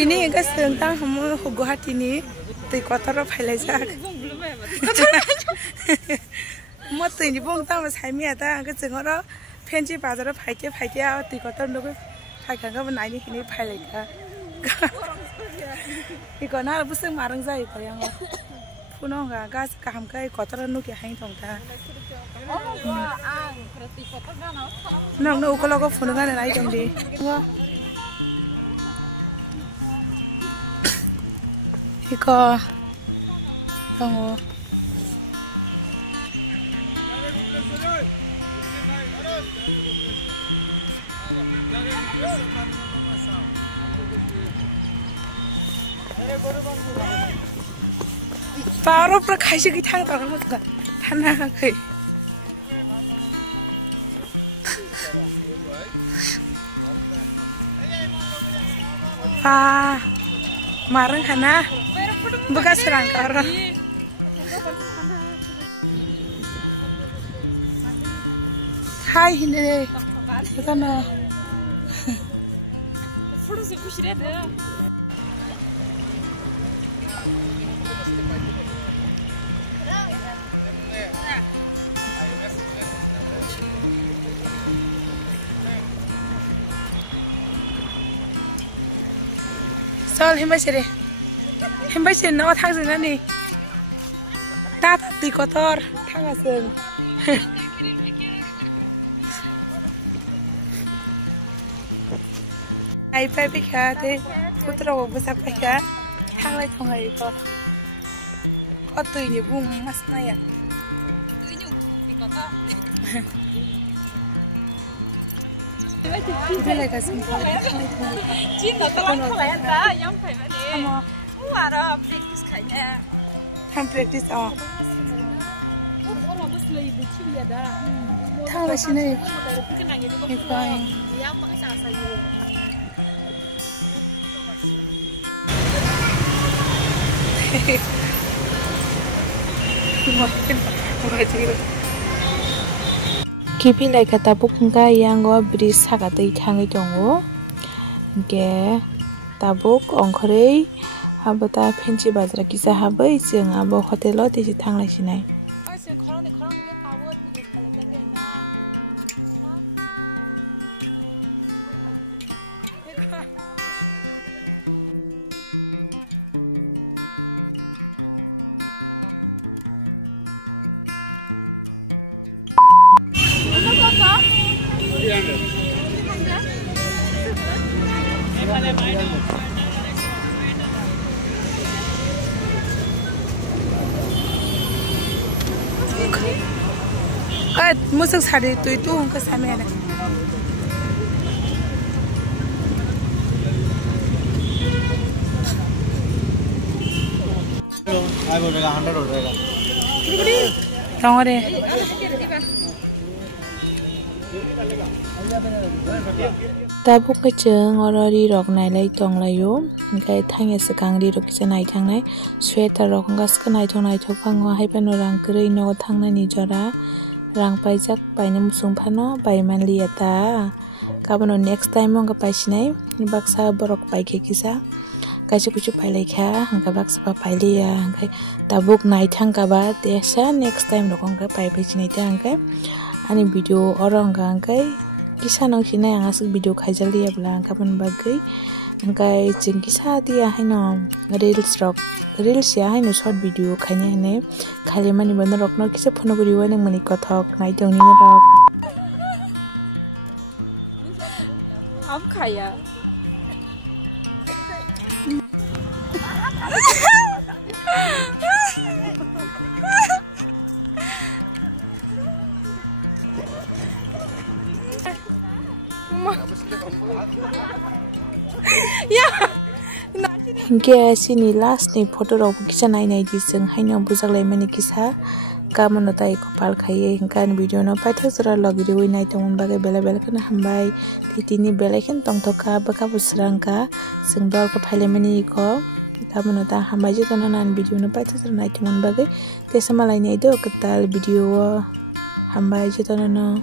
Tini enggak sentang kamu Guwahati ni, tui kotor phailajak. Mo tui ni bong tang masai mi ada enggak jengoro penci bazar phaike a tui kotor nugu phaikha ka banai ni hini phailajak. Iko na buseng marang jai ko yang puno enggak gas kaham kai kotor nugi hain tong ta. Nang no ko logo puno ga nai tong di. Iko tunggu. Baru berkasih kita orang muda tanah kai. Marang kana. Bekas serangkar. Hai ini, kita na. Soal hembai sih no thang sih nih, tat di kotor thang asen. Ai phaikha te putra wo besar phaikha thang lai thong ai ko. Ko tui ni bung mas na ya. Kita lagi simpel. Cinta telah kalian tak yang pernah ni. Wah, practice kayaknya. Tham practice oh. Thang lah sini. Fine. Kipi lai kata bukunga yang go bridge sakatei thangai tongo. Ge tabuk ongkhorei habata penci bazar kisa habai jeng abo hotel o tisi thanglai sinai. Musik sari itu ke sana. Tunggu deh. Tabuk keceng orori rok nailai tong layo, gai thang sekang di rok kisa nai thang nai, sweater rok ngas ke nai thong pango hai pano rang kerei no thang nai ni jora, rang paijak paine musung pano pai man liata, kabano next time mo pai sinai, baksa borok pai ke kisa, kacu kucu pai lekha, angka baksa pa pai lia, gai tabuk nai thang kaba desa next time rok angka pai sinai ta angka, ani video orang angka kisah nong sini yang asik video kajar dia belang kapan bagai angkai jeng kisah dia hai no reels ya hai no short video kayaknya ne kali mani bener rok no kisah puno beriwa neng mani kotok naik dong ini rok apa kaya Hingga sini last nih foto rok kisah nai di jeng hanya bujak lai mani kisah kamu notai kopal kaya hingga video no pai thasra logi dewi nai tong bagai bela kan hambai titini bela kan tong toka baka busrangka sengdol ke phale mani ko kamu nota hambai je tonanan video no pai thasra nai tong bagai tesama lai nai do ketal video hambai je tonano